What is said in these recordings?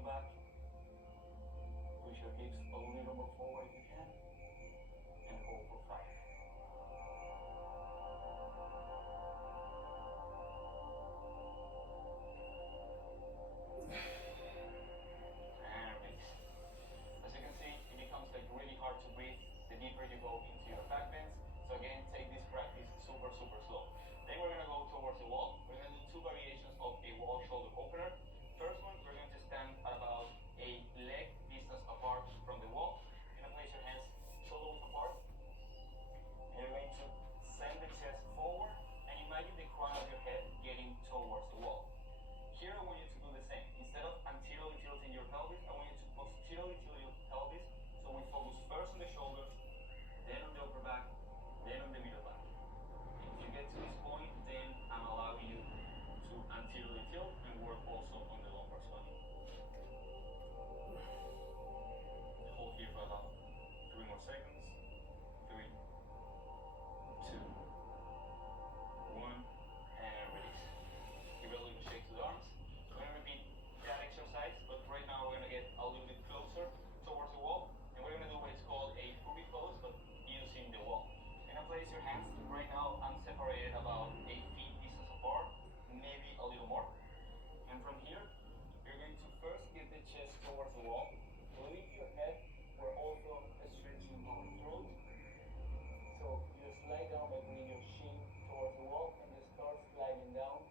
little back. Push your hips a little more forward if you can. And hold for 5. And release. As you can see, it becomes like really hard to breathe the deeper you go into your back bends. So again, take this practice super slow. Then we're gonna go towards the wall. We're gonna do 2 variations of a wall shoulder opener. First one, we're going to stand at about a leg distance apart from the wall. You're gonna place your hands shoulder width apart. And you're going to send the chest forward and imagine the crown of your head getting towards the wall. Here I want you to do the same. Instead of anteriorly tilting your pelvis, I want you to posteriorly tilt your pelvis. So we focus first on the shoulders, then on the upper back, then on the middle back. If you get to this point, then I'm allowing you to anteriorly tilt and work also on the lumbar spine. Hold here for about 3 more seconds. 3, 2, 1, and release. Give it a little shake to the arms. We're going to repeat that exercise, but right now we're going to get a little bit closer towards the wall, and we're going to do what is called a pubic pose, but using the wall. You're going to place your hands. Right now I'm separated about 8 feet distance apart, maybe a little more. And from here, you're going to first get the chest towards the wall. Lift your head. We're also stretching our throat. So you slide down by bringing your shin towards the wall and just start sliding down,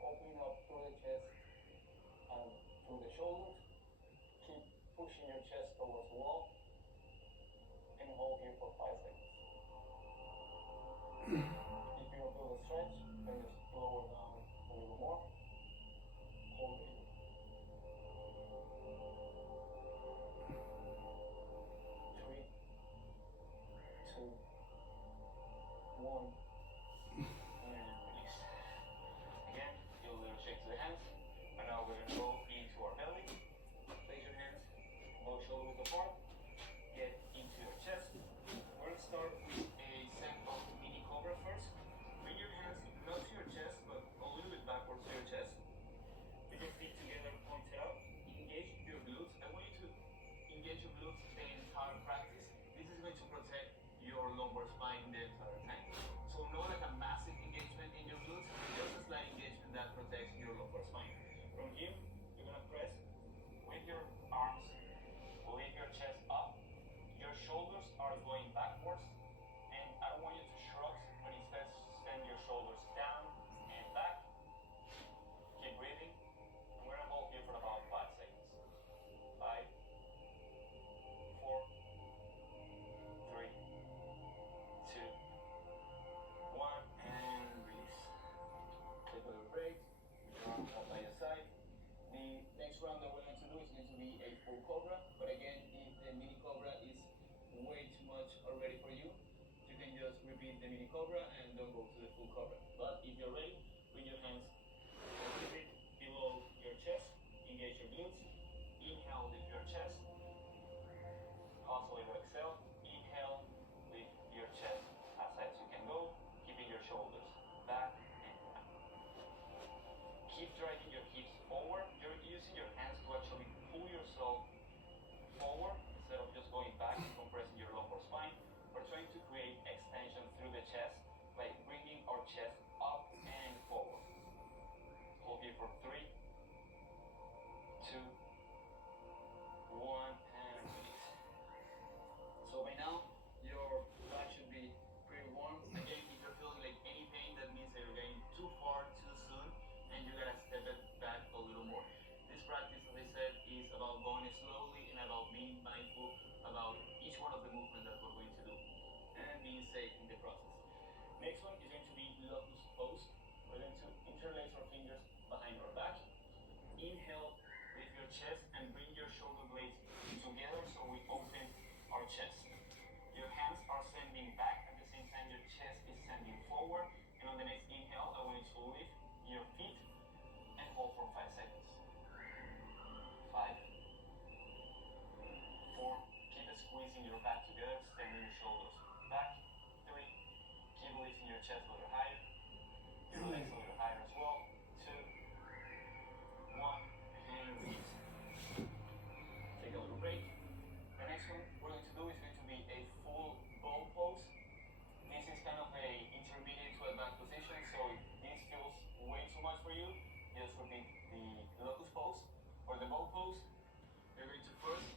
opening up through the chest and through the shoulders. Keep pushing your chest towards the wall and hold here for 5 seconds. If you don't feel the stretch, then just lower down a little more. Hold it. 3, 2, 1, and release. Again, give a little shake to the hands. And now we're going to go into our belly. Place your hands both shoulder width apart. Get into your chest. We're going to start with a set of mini cobra first. Bring your hands not to your chest, but a little bit backwards to your chest. Put your feet together, point it out. Engage your glutes. I want you to engage your glutes the entire practice. This is going to protect your lumbar spine the entire time. So not like a massive engagement in your glutes, just a slight engagement that protects your lumbar spine. From here, you're going to press with your arms, lift your chest up. Your shoulders are going backwards, and I don't want you to shrug, but instead send your shoulders down and back. Keep breathing. And we're going to hold here for about 5 seconds. 5, 4, 3, 2, 1, and release. Take a little break. Your arms up by your side. The next round that we're going to do is going to be a full cobra, but again, if the mini cobra is way too much already for you, you can just repeat the mini cobra and don't go to the full cobra. But if you're ready, bring your hands a little bit below your chest, engage your glutes, inhale, lift your chest, pause a little, exhale, inhale, lift your chest as high as you can go, keeping your shoulders back and down. Keep driving your hips forward. You're using your hands to actually pull yourself forward instead of just going back and compressing your lumbar spine. We're trying to create extension through the chest by bringing our chest up and forward. Hold here for 3, 2, 1, and release. So by now, your back should be pretty warm. Again, if you're feeling like any pain, that means that you're getting too far too soon, and you gotta step it back a little more. This practice, as I said, is about going slowly and about being mindful about each one of the movements that we're going to do and being safe in the process. Next one is going to be locust pose. We're going to interlace our fingers behind our back. Inhale, lift your chest and bring your shoulder blades together so we open our chest. Your hands are sending back at the same time your chest is sending forward. And on the next inhale, I want you to lift your feet and hold for 5 seconds. 5, 4, keep squeezing your back together, extending your shoulders back. 3, keep lifting your chest a little higher, your legs a little higher as well. 2, 1, and release. you, just repeat the locust pose or the bow pose. You're going to first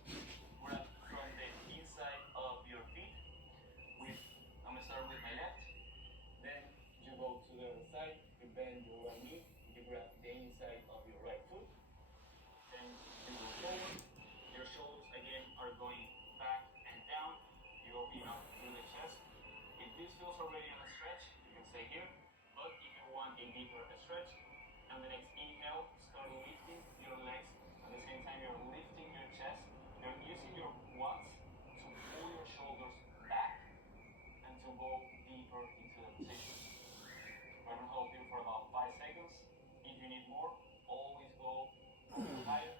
grab from the inside of your feet. I'm going to start with my left. Then you go to the other side. You bend your right knee. You grab the inside of your right foot. Then you go forward. Your shoulders again are going back and down. You open up through the chest. If this feels already on a stretch, you can stay here. But if you want a deeper stretch, on the next inhale, start lifting your legs. At the same time, you're lifting your chest. You're using your quads to pull your shoulders back and to go deeper into the position. We're going to hold you for about 5 seconds. If you need more, always go a little higher,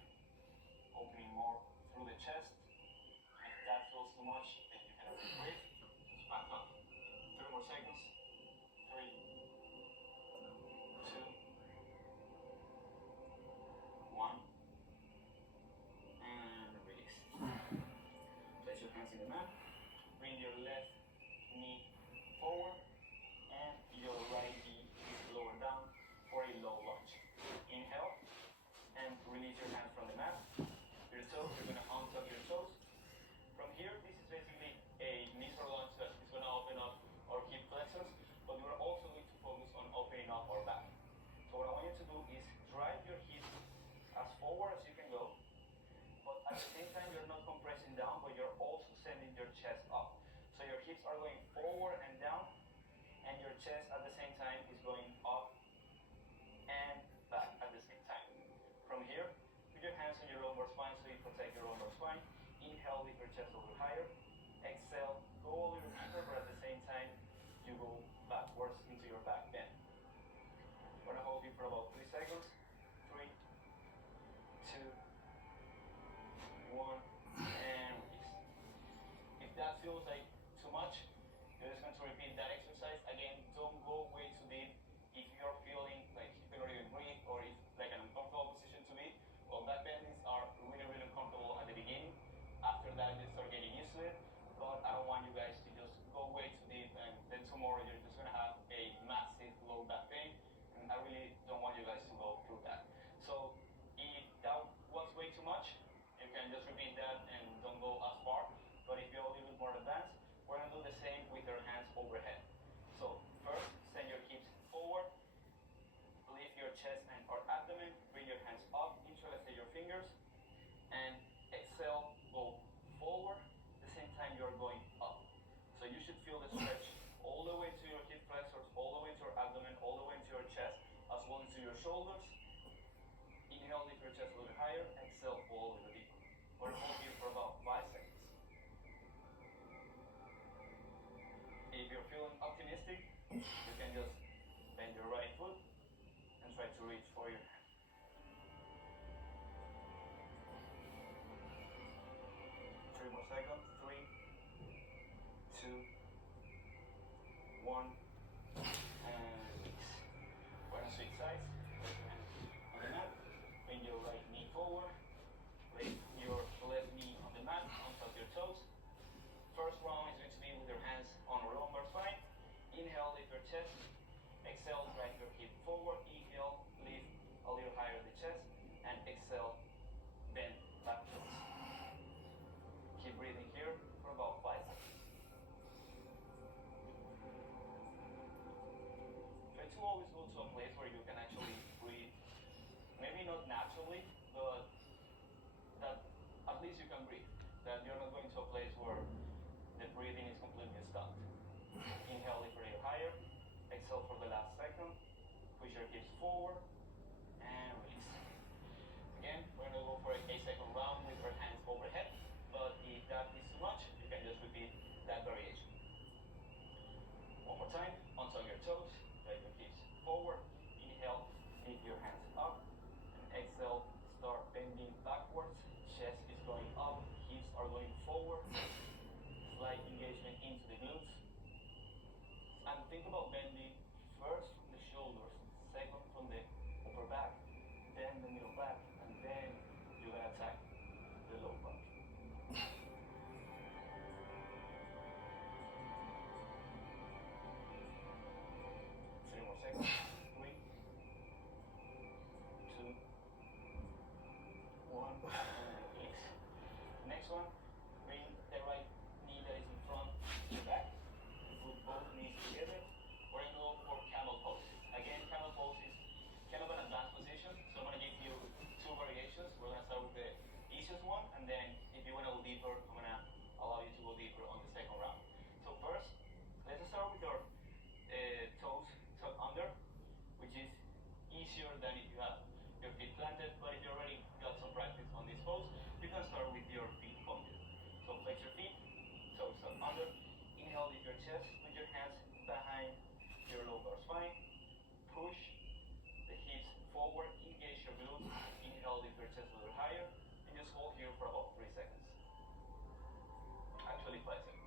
opening more through the chest. If that feels too much, then you can breathe. Just back up. 3 more seconds. 3, 2, 1. And release. Place your hands in the mat. Bring your left knee forward and your right knee is lower down for a low lunge. Inhale and release your hands from the mat. Your toes, you're going to untuck your toes. From here, this is basically a missile lunge that is going to open up our hip flexors, but we're also going to focus on opening up our back. So what I want you to do is drive your hips as forward as you can go, but at the same time you're not compressing down, but you're also sending your chest up. So your hips are going forward and down, and your chest at the same time is going up and back at the same time. From here, put your hands on your lumbar spine so you protect your lumbar spine. Inhale, lift your chest a little higher. Exhale, go a little deeper, but at the same time, you go backwards into your back bend. I'm going to hold you for about 3 seconds. 3, 2, 1, and release. If that feels like too much, you're just going to repeat that exercise. Again, don't go way too deep. If you're feeling like you cannot even breathe or if like an uncomfortable position to be, well, back bendings are really, really uncomfortable at the beginning. After that, you start getting used to it. But I don't want you guys to just go way too deep and then tomorrow you're just going to have a massive low back pain. And I really don't want you guys to go through that. So if that was way too much, you can just repeat that and don't go as far. But if you're a little bit more advanced, we're going to do the same with your hands overhead. So first, send your hips forward, lift your chest and or abdomen, bring your hands up, interlace your fingers, and exhale, go forward. At the same time, you're going up. So you should feel the stretch all the way to your hip flexors, all the way to your abdomen, all the way to your chest, as well as to your shoulders. Inhale, lift your chest a little higher, exhale, fall a little deeper. We're going to hold here for about 5 seconds. If you're feeling optimistic, you can just bend your right foot and try to reach for your hand. 3 more seconds. 3, 2, 1, and release. We're going to switch sides. Place your hands on the mat. Bring your right knee forward. Place your left knee on the mat. Untouch your toes. First round is going to be with your hands on your lumbar spine. Inhale, lift your chest. Exhale, drag your hip forward. Inhale, lift a little higher the chest. And exhale, bend backwards. Keep breathing here for about 5 seconds. Try to always go to a place where you can actually breathe. Maybe not naturally, but that at least you can breathe. That you're not going to a place where the breathing is completely stopped. Inhale, lift a little higher. Exhale for the last second. Push your hips forward and release. Again, we're going to go for a second round with our hands overhead. But if that is too much, you can just repeat that variation. One more time. Untug your toes. Drag your hips forward. Inhale, lift your hands up. And exhale, start bending backwards. Chest is going up. Hips are going forward. Slight engagement into the glutes. And think about bending first from the shoulders, second from the upper back, then the middle back, and then you're going to then if you want to go deeper, I'm going to allow you to go deeper on the second round. So first, let's start with your toes tucked under, which is easier than if you have your feet planted, but if you already got some practice on this pose, you can start with your feet pointed. So flex your feet, toes tucked under, inhale, lift your chest with your hands behind your lower spine, push the hips forward, engage your glutes, inhale, lift your chest a little higher, and just hold here for about 3 seconds. Actually 5 seconds.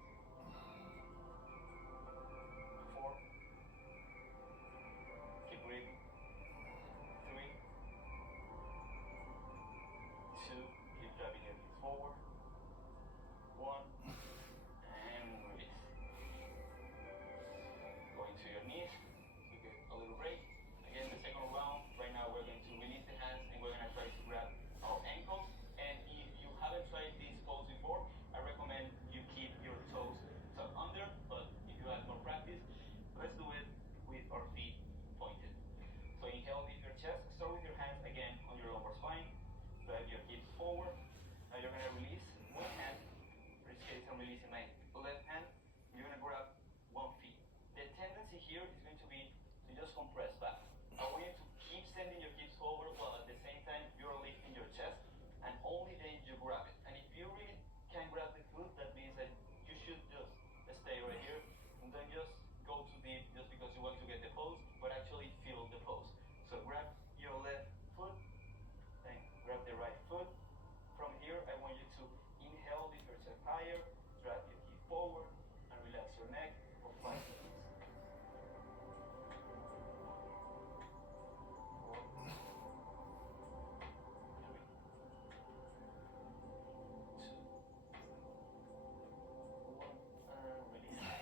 4. Keep breathing. 3. 2. Keep driving your knees forward. 1. And release. Going to your knees. You get a little break. Again, the second round. Right now we're going to release the hands and we're going to try to grab our ankles. And if you haven't tried this pose before, I recommend you keep your toes tucked under, but if you have more practice, let's do it with our feet pointed. So inhale, lift your chest, start with your hands again on your lower spine, drive your hips forward. Now you're going to release one hand, in this case I'm releasing my left hand, you're going to grab one feet. The tendency here is going to be to just compress back. I want you to keep sending your hips forward while at the same time you're lifting your chest, and only then you grab it. And if you really can grab the foot, that means that you should just stay right here and don't just go too deep just because you want to get the pose, but actually feel the pose. So grab your left foot, then grab the right foot. From here, I want you to inhale, lift your chest higher, drag your hip forward, and relax your neck for 5 seconds. 4, 3, 2, 1, and release.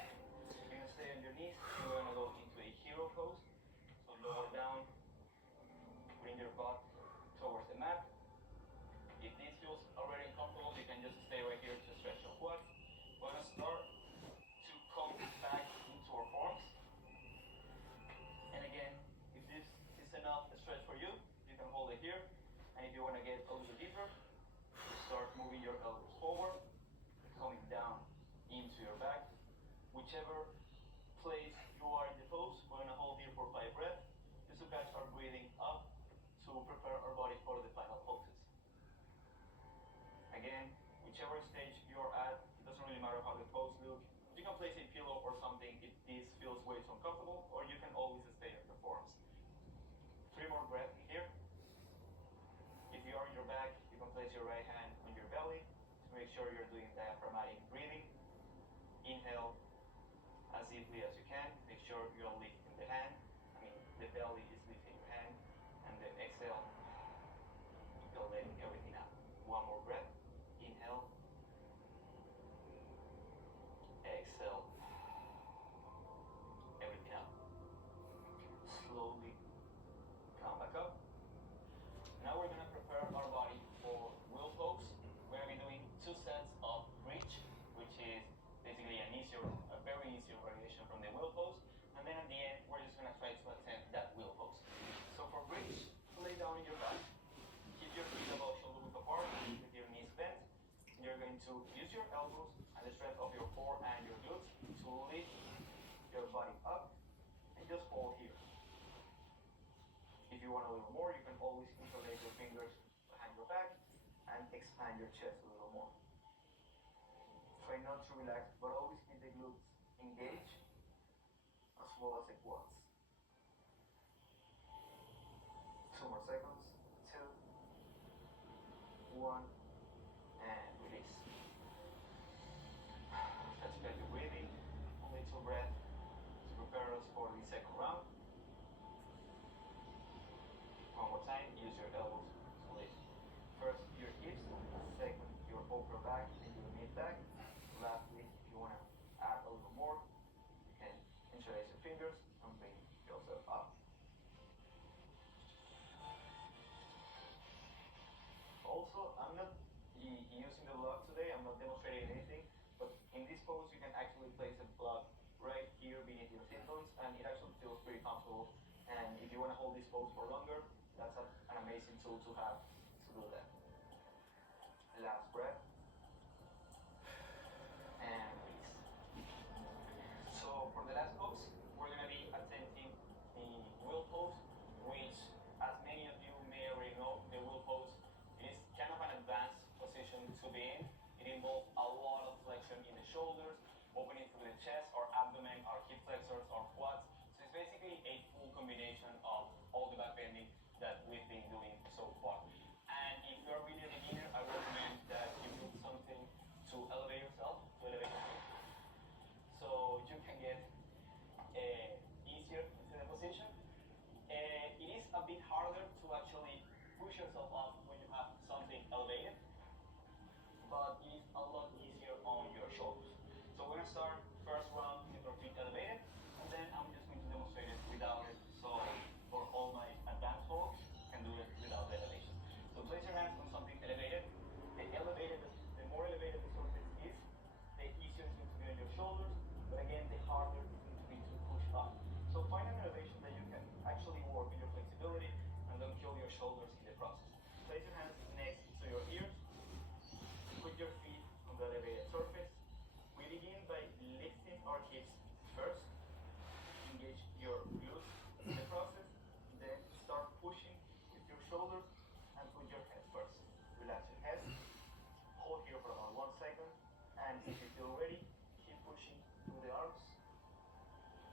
You're going to stay on your knees. You're going to go into a hero pose. So lower down, bring your butt towards the mat. If this feels already uncomfortable, you can just stay right here to stretch your quads. We're going to start to come back into our forms. And again, if this is enough stretch for you, you can hold it here. And if you want to get a little deeper, you start moving your elbows forward, coming down into your back. Whichever place you are in the pose, we're going to hold here for 5 breaths, just to catch our breathing up to prepare our body for the final poses. Again, whichever stage you're at, it doesn't really matter how the pose looks. You can place a pillow or something if this feels way too uncomfortable, or you can always stay in your forms. 3 more breaths here. If you are on your back, you can place your right hand on your belly to make sure you're doing diaphragmatic breathing. Inhale as deeply as you can. Make sure you're lifting the hand. The belly is lifting your hand. And then exhale. You're letting everything out. 1 more breath. Inhale. Exhale. Everything out. Slowly come back up. Now we're going to prepare our body for wheel pose. We're going to be doing 2 sets of bridge, which is basically a very easier variation from the wheel pose. And then at the end, we're just going to try to attempt that wheel pose. So for bridge, lay down on your back. Keep your feet about shoulder width apart with your knees bent. You're going to use your elbows and the strength of your core and your glutes to lift your body up and just hold here. If you want a little more, you can always interlace your fingers behind your back and expand your chest a little more. Try not to relax, but always keep the glutes engaged as well as the quads. 2 more seconds. 2, 1, and release. Let's get your breathing. Only 2 breaths to prepare us for the second round. 1 more time. Use your elbows to lift. First, your hips. Second, your upper back and your mid back. Lastly, if you want to add a little more, you can interlace your fingers and bring yourself up. Also, I'm not using the block today, I'm not demonstrating anything, but in this pose you can actually place a block right here beneath your sit bones, and it actually feels pretty comfortable. And if you want to hold this pose for longer, that's an amazing tool to have to do that. Last breath. combination of all the back bending that we've been doing so far. And if you're really a beginner, I recommend that you do something to elevate yourself, to elevate your feet, so you can get easier into the position. It is a bit harder to actually push yourself up when you have something elevated, but it is a lot easier on your shoulders. So we're gonna start first round with our feet elevated, and then I'm just going to demonstrate it without it. So for all my advanced folks, can do it without the elevation. So place your hands on something elevated. The more elevated the surface is, the easier it's going to be on your shoulders, but again, the harder it's going to be to push up. So find an elevation that you can actually work with your flexibility and don't kill your shoulders in the process. Place your hands next to your ears. Put your feet on the elevated surface. We begin by lifting our hips first. Engage your glutes in the process. Then start pushing with your shoulders and put your head first. Relax your head. Hold here for about 1 second. And if you feel ready, keep pushing through the arms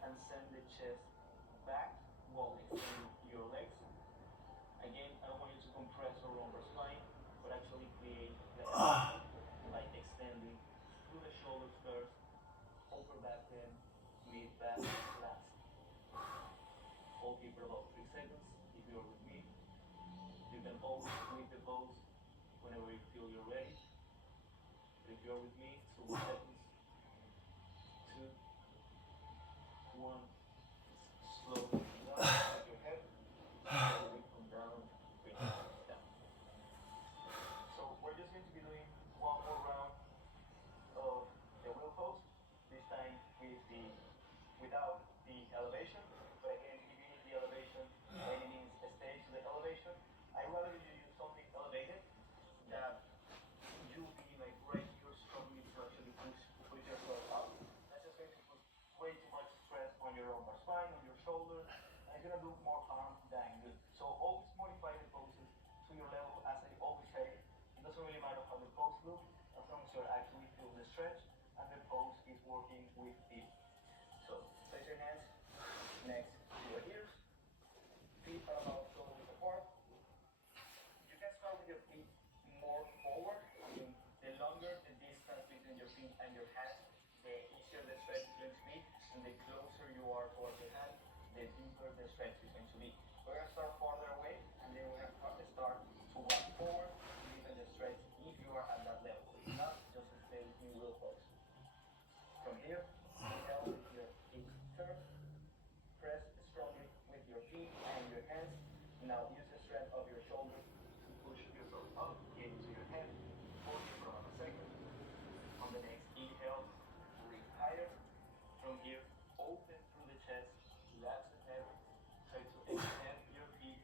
and send the chest back while extending your legs. Again, I don't want you to compress your lumbar spine, but actually create the by extending through the shoulders first, upper back bend, mid back, last. Hold here for about 3 seconds. If you're with me, you can always leave the pose whenever you feel you're ready. But if you're with me, 2 seconds. 2, 1. Slow down with your head. Slowly come down, bring it down. So we're just going to be doing one more round of the wheel pose. This time without the elevation. But again, if you need the elevation, by any means stay to the elevation. I'd rather you use something elevated that you'll be like right here struggling to actually push yourself up. That's just going to put way too much stress on your lumbar spine, on your shoulders, and it's gonna do more harm than good. So always modify the poses to your level. As I always say, it doesn't really matter how the pose looks, as long as you're actually feeling the stretch and the pose is working with you. So place your hands next to your ears. Feet are about shoulders apart. You can start with your feet more forward. The longer the distance between your feet and your hands, the easier the stretch is going to be, and the closer you are towards your hand, the deeper the stretch is going to be. We're going to start farther away, and then we're going to start to walk forward to deepen the stretch if you are at that level. If not, just stay in wheel pose. From here, inhale with your feet first. Press strongly with your feet and your hands. Now use the strength of your shoulders to push yourself up into your head. Hold it for a second. On the next inhale, lift higher. From here, open through the chest, relax the head. Try to extend your feet.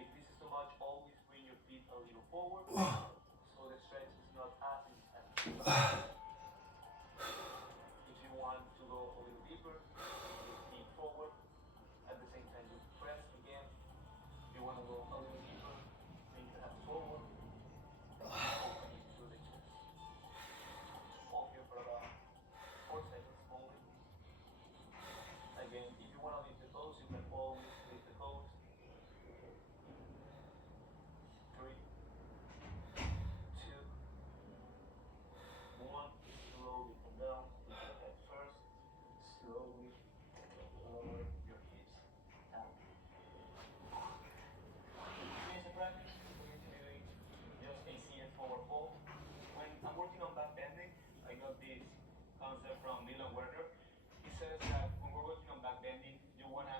If this is too much, always bring your feet a little forward so the stretch is not as intense. If you want to go a little deeper, your feet forward. At the same time, you press again. If you want to go a little deeper, bring the hands forward. Open it through the chest. Hold here for about 4 seconds only. Again, if you want to leave the pose, you can always leave the pose. 3, 2, 1. Slowly come down. Lift your head first. Slowly lower your hips down. Finish the practice. We're going to be doing just a CN forward fold. When I'm working on back bending, I got this concept from Dylan Werner. He says that when we're working on back bending, you want to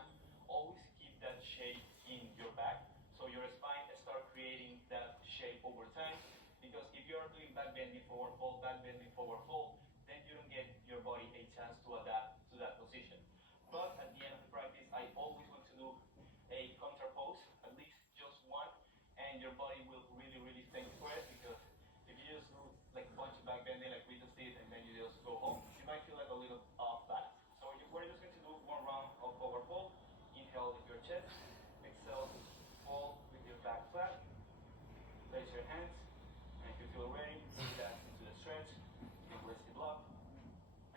always keep that shape in your back. So your spine start creating that shape over time. Because if you are doing back bending forward fold, then you don't get your body a chance to adapt to that position. But at the end of the practice, I always want to do a counter pose, at least just one, and your body will really thank you for it, because if you just do like a bunch of back bending like we just did and then you just go home, you might feel like a little off balance. So we're just going to do one round of forward fold. Inhale with your chest, exhale, fold with your back flat. Place your hands, and if you feel ready, relax into the stretch. You can place the block.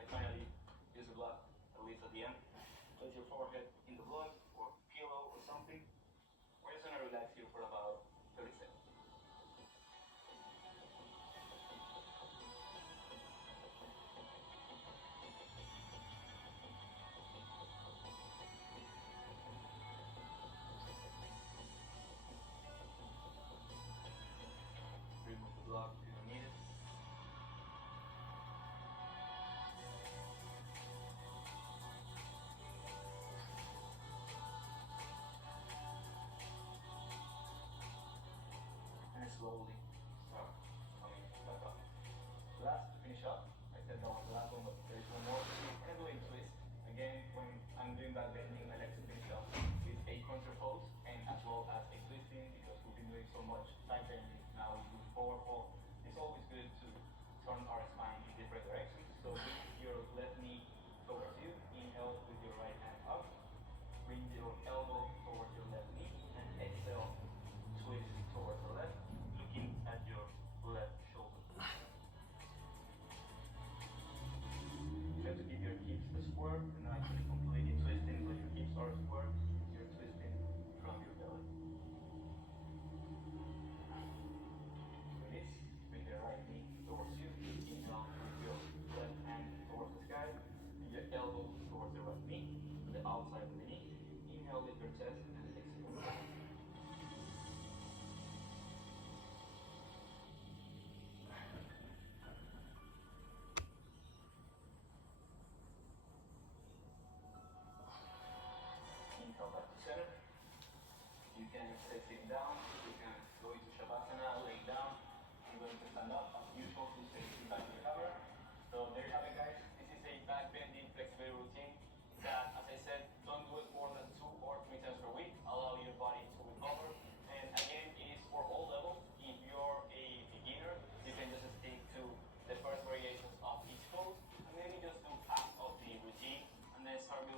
And finally, use the block, at least at the end. Place your forehead in the block or pillow relax you for about